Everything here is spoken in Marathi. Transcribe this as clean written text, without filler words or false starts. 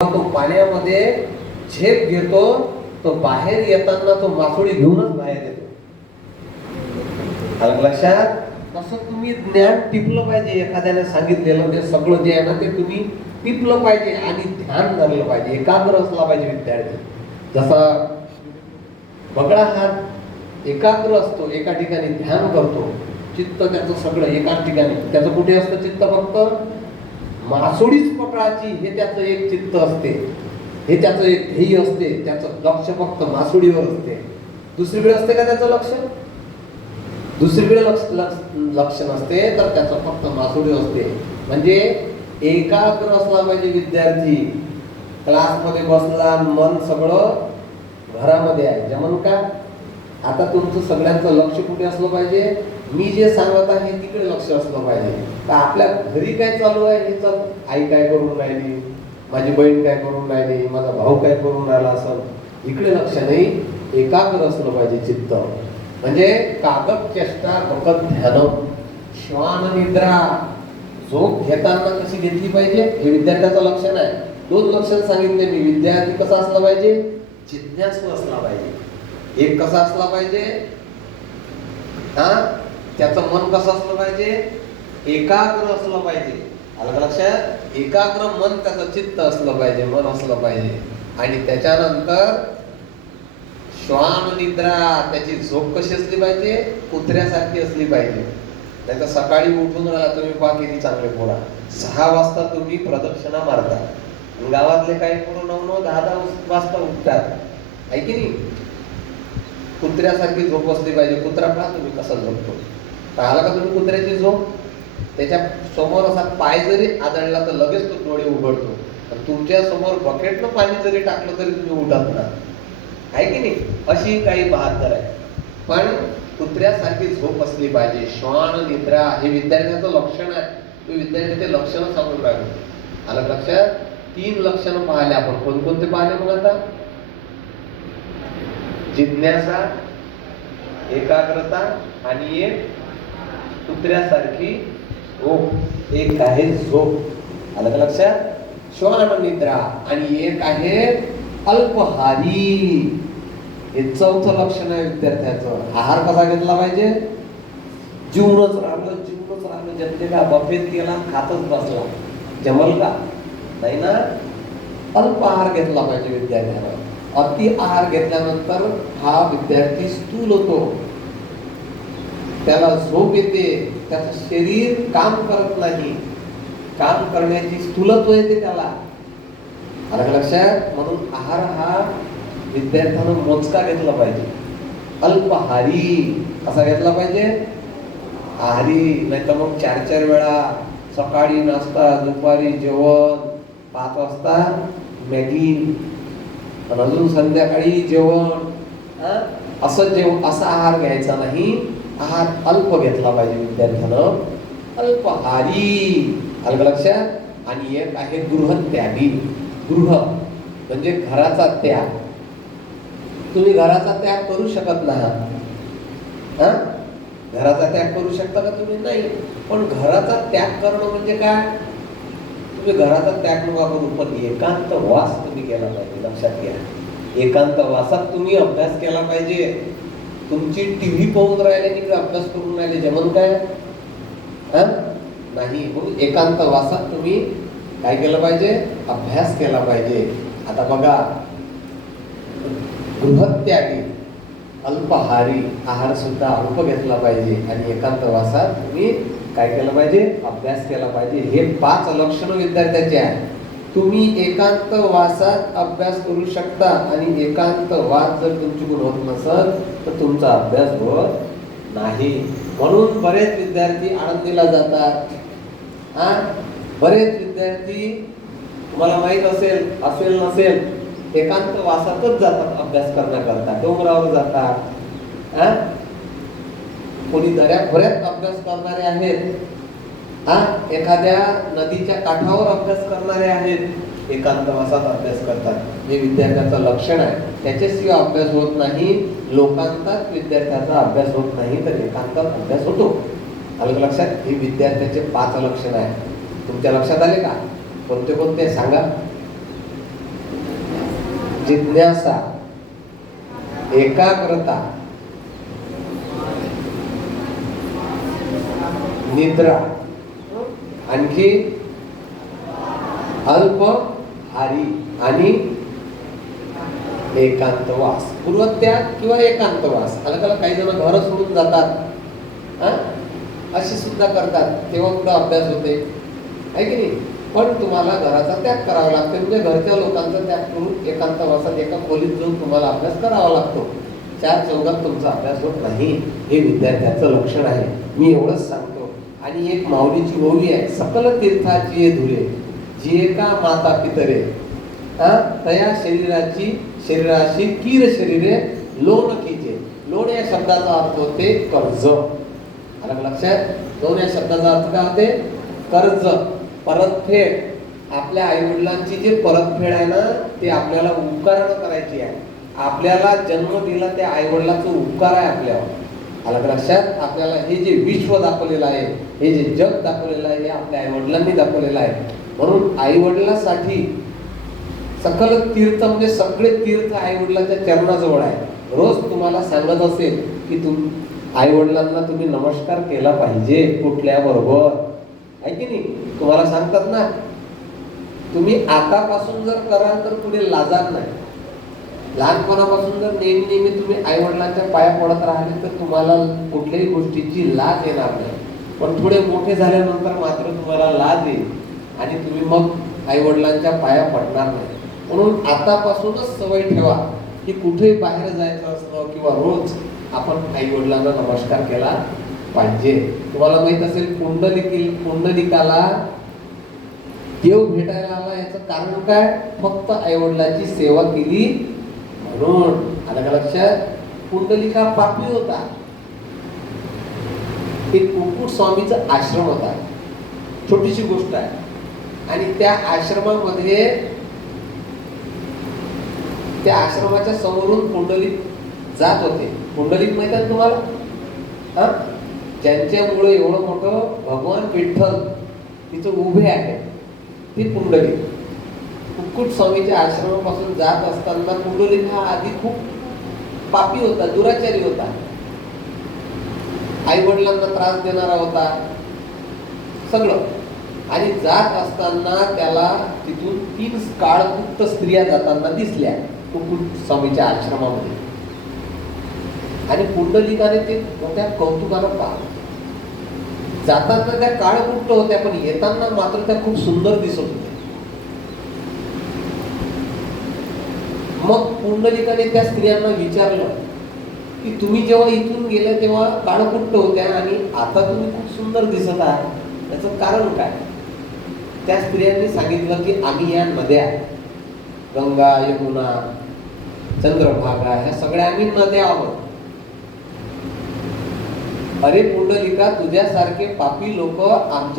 तो पाण्यामध्ये झेप घेतो, तो बाहेर येताना तो मासोळी घेऊनच बाहेर येतो. आलं लक्षात? तसं तुम्ही ज्ञान टिपलं पाहिजे. एखाद्याने सांगितलेलं ते सगळं जे आहे ना ते तुम्ही टिपलं पाहिजे आणि ध्यान धरलं पाहिजे, एकाग्र असला पाहिजे विद्यार्थी. जसा बगळा हा एकाग्र असतो, एका ठिकाणी ध्यान करतो, चित्त त्याचं सगळं एकाच ठिकाणी. त्याचं कुठे असतं चित्त? फक्त मासोळीच पकडायची हे त्याचं एक चित्त असते, हे त्याचं एक ध्येय असते. त्याचं लक्ष फक्त मासोळीवर असते. दुसरीकडे असते का त्याचं लक्ष? दुसरीकडे लक्ष नसते, तर त्याचं फक्त मासोळी असते. म्हणजे एकाग्र असला पाहिजे विद्यार्थी. क्लासमध्ये बसला, मन सगळं घरामध्ये आहे, जमन का? आता तुमचं सगळ्यांचं लक्ष कुठे असलं पाहिजे? मी जे सांगत आहे तिकडे लक्ष असलं पाहिजे. तर आपल्या घरी काय चालू आहे हे चालू, आई काय करून राहिली, माझी बहीण काय करून राहिली, माझा भाऊ काय करून राहिला, असं इकडे लक्ष नाही. एकाग्र असलं पाहिजे चित्त. म्हणजे कागद चेष्टा भगत ध्यान. श्वान निद्रा, झोप घेताना कशी घेतली पाहिजे हे विद्यार्थ्याचं लक्षण आहे. 2 लक्षण सांगितले मी. विद्यार्थी कसा असला पाहिजे? जिज्ञासू असला पाहिजे. एक कसा असला पाहिजे? त्याचं मन कसं असलं पाहिजे? एकाग्र असलं पाहिजे. आलं का लक्षात? एकाग्र मन, त्याचं चित्त असलं पाहिजे, मन असलं पाहिजे. आणि त्याच्यानंतर श्वान निद्रा, त्याची झोप कशी असली पाहिजे? कुत्र्यासारखी असली पाहिजे. नाही तर सकाळी उठून राहिला तुम्ही, पहा किती चांगले पोरा, 6 वाजता तुम्ही प्रदक्षिणा मारता. गावातले काही पोरं 9-9, 10-10 वाजता उठतात, आहे की नाही? कुत्र्यासारखी झोप असली पाहिजे. कुत्रा पहा तुम्ही कसा झोपतो. पाहिला का तुम्ही कुत्र्याची झोप? त्याच्या समोर असा पाय जरी आदळला तर लगेच तो डोळे उघडतो. पण तुमच्या समोर बकेटनं पाणी जरी टाकलं तरी तुम्ही उठत ना, आहे की नाही? अशी काही बहादर आहे. पण कुत्र्यासारखी झोप असली पाहिजे. श्वान निद्रा हे विद्यार्थ्याचं लक्षण आहे. तुम्ही विद्यार्थ्याचे लक्षणं सांगून राहिलो. आलं लक्षात? 3 लक्षणं पाहिले आपण. कोणकोणते पाहिले मग आता? जिज्ञासा, एकाग्रता आणि एक कुत्र्यासारखी झोप. एक आहे झोप. आलं का लक्षात? श्वान निद्रा. आणि एक आहे अल्पहारी. हे 4थं लक्षण आहे विद्यार्थ्याचं. आहार कसा घेतला पाहिजे? जीवनच राहिलं, जीवनच राहिलं. जनते का बफेत केला, खातच बसला, जमल का? नाही ना. अल्प आहार घेतला पाहिजे विद्यार्थ्याला. अति आहार घेतल्यानंतर हा विद्यार्थी स्थूल होतो, त्याला झोप येते, त्याचं शरीर काम करत नाही, काम करण्याची स्थूलत्व येते त्याला. आलं लक्षात? म्हणून आहार हा विद्यार्थ्यानं मोजका घेतला पाहिजे. अल्पहारी कसा घेतला पाहिजे? आहारी. नाही तर मग 4-4 वेळा, सकाळी नाश्ता, दुपारी जेवण, 5 वाजता मॅगी, आणि अजून संध्याकाळी जेवण. असा आहार घ्यायचा नाही. आहार अल्प घेतला पाहिजे विद्यार्थ्यानं. अल्पहारी. आलं लक्षात? आणि एक आहे गृहत्यागी. गृह म्हणजे घराचा त्याग. तुम्ही घराचा त्याग करू शकत नाही. घराचा त्याग करू शकता का तुम्ही? नाही. पण घराचा त्याग करणं म्हणजे काय? तुम्ही घराचा त्याग नका करू, पण एकांत वास तुम्ही केला पाहिजे. लक्षात घ्या, एकांत वासात तुम्ही अभ्यास केला पाहिजे. तुमची टीव्ही पाहून राहिले, तिकडे अभ्यास करून राहिले, जमन काय? नाही. म्हणून एकांत वासात तुम्ही काय केलं पाहिजे? अभ्यास केला पाहिजे. आता बघा, गृहत्यागी, अल्पहारी, आहार सुद्धा अल्प घेतला पाहिजे. आणि एकांत वासात तुम्ही काय केलं पाहिजे? अभ्यास केला पाहिजे. हे 5 लक्षणं विद्यार्थ्याचे आहे. तुम्ही एकांत वासात अभ्यास करू शकता. आणि एकांत वास जर तुमच्याकडून होत नसेल तर तुमचा अभ्यास होत नाही. म्हणून बरेच विद्यार्थी आळंदीला जातात. बरेच विद्यार्थी, तुम्हाला माहित असेल नसेल, एकांत वासातच जातात अभ्यास करण्याकरता. डोंगरावर जातात, कोणी दऱ्याखोऱ्यात अभ्यास करणारे आहेत, एखाद्या नदीच्या काठावर अभ्यास करणारे आहेत, एकांतवासात अभ्यास करतात. हे विद्यार्थ्याचं लक्षण आहे. त्याच्याशिवाय अभ्यास होत नाही. लोकांतात विद्यार्थ्याचा अभ्यास होत नाही, तर एकांतात अभ्यास होतो. आलं लक्षात? हे विद्यार्थ्याचे 5 लक्षण आहे. तुमच्या लक्षात आले का? कोणते कोणते सांगा. जिज्ञासा, एकाग्रता, निद्रा, आणखी अल्पहारी आणि एकांतवास. पूर्वत्याग किंवा एकांतवास. अलग काही जण घर सोडून जातात, अशी सुद्धा करतात, तेव्हा पुढे अभ्यास होते, आहे की नाही. पण तुम्हाला घराचा त्याग करावा लागतो, म्हणजे घरच्या लोकांचा त्याग करून एकांतवासात एका खोलीत जाऊन तुम्हाला अभ्यास करावा लागतो. चार चौघात तुमचा अभ्यास होत नाही, हे विद्यार्थ्याचं लक्षण आहे. मी एवढंच सांगतो. आणि एक माऊलीची ओवी आहे, सकल तीर्थाची धुरे जी एका माता पितरे तया शरीराची कीर शरीरे लोण कीजे. लोण या शब्दाचा अर्थ होते कर्ज. अलग लक्षात. लोण या शब्दाचा अर्थ काय होते? कर्ज, परतफेड. आपल्या आई वडिलांची जे परतफेड आहे ना, ते आपल्याला उपकारानं करायची आहे. आपल्याला जन्म दिला त्या आई वडिलांचा उपकार आहे आपल्यावर. अलग लक्षात. आपल्याला हे जे विश्व दाखवलेलं आहे, हे जे जग दाखवलेलं आहे, हे आपल्या आई वडिलांनी दाखवलेलं आहे. म्हणून आई वडिलांसाठी सकल तीर्थ म्हणजे सगळे तीर्थ आई वडिलांच्या चरणाजवळ आहे. रोज तुम्हाला सांगत असेल की आई वडिलांना तुम्ही नमस्कार केला पाहिजे कुठल्या बरोबर, आहे की नाही. तुम्हाला सांगतात ना, तुम्ही आतापासून जर कराल तर पुढे लाजार नाही. लहानपणापासून जर नेहमी तुम्ही आई वडिलांच्या पाया पडत राहिले तर तुम्हाला कुठल्याही गोष्टीची लाज येणार नाही. पण थोडे मोठे झाल्यानंतर मात्र तुम्हाला लाज येईल आणि तुम्ही मग आई वडिलांच्या पाया पडणार नाही. म्हणून आतापासूनच सवय ठेवा की कुठेही बाहेर जायचं असलं किंवा रोज आपण आई वडिलांना नमस्कार केला पाहिजे. तुम्हाला माहित असेल पुंडलिकाला देव भेटायला आला, याचं कारण काय? फक्त आई वडिलांची सेवा केली म्हणून. आलं लक्षात. पुंडलिका पापी होता. एक कुक्कुट स्वामीचा आश्रम होता, छोटीशी गोष्ट आहे. आणि त्या आश्रमामध्ये, त्या आश्रमाच्या समोरून पुंडलिक जात होते. पुंडलिक माहित आहे तुम्हाला? ज्यांच्यामुळे एवढं मोठं भगवान विठ्ठल तिथं उभे आहे, ते पुंडलिक. कुक्कुट स्वामीच्या आश्रमापासून जात असताना पुंडलिक हा आधी खूप पापी होता, दुराचारी होता, आई वडिलांना त्रास देणारा होता सगळं. आणि जात असताना त्याला तिथून 3 काळकुट्ट स्त्रिया जाताना दिसल्या कुक्कुट स्वामीच्या आश्रमामध्ये. आणि पुंडलिकाने ते मोठ्या कौतुकानं पाहिलं. जाताना त्या काळकुट्ट होत्या, पण येताना मात्र त्या खूप सुंदर दिसत होत्या. मग पुंडलिकाने त्या स्त्रियांना विचारलं की तुम्ही जेव्हा इथून गेले तेव्हा काळकुट्ट होत्या आणि आता तुम्ही खूप सुंदर दिसत आहात, याचं कारण काय? त्या स्त्रियांनी सांगितलं की आम्ही या नद्या, गंगा, यमुना, चंद्रभागा, ह्या सगळ्या आम्ही नद्या आहोत. अरे पुंडलिका, तुझ्यासारखे पापी लोक आमच्या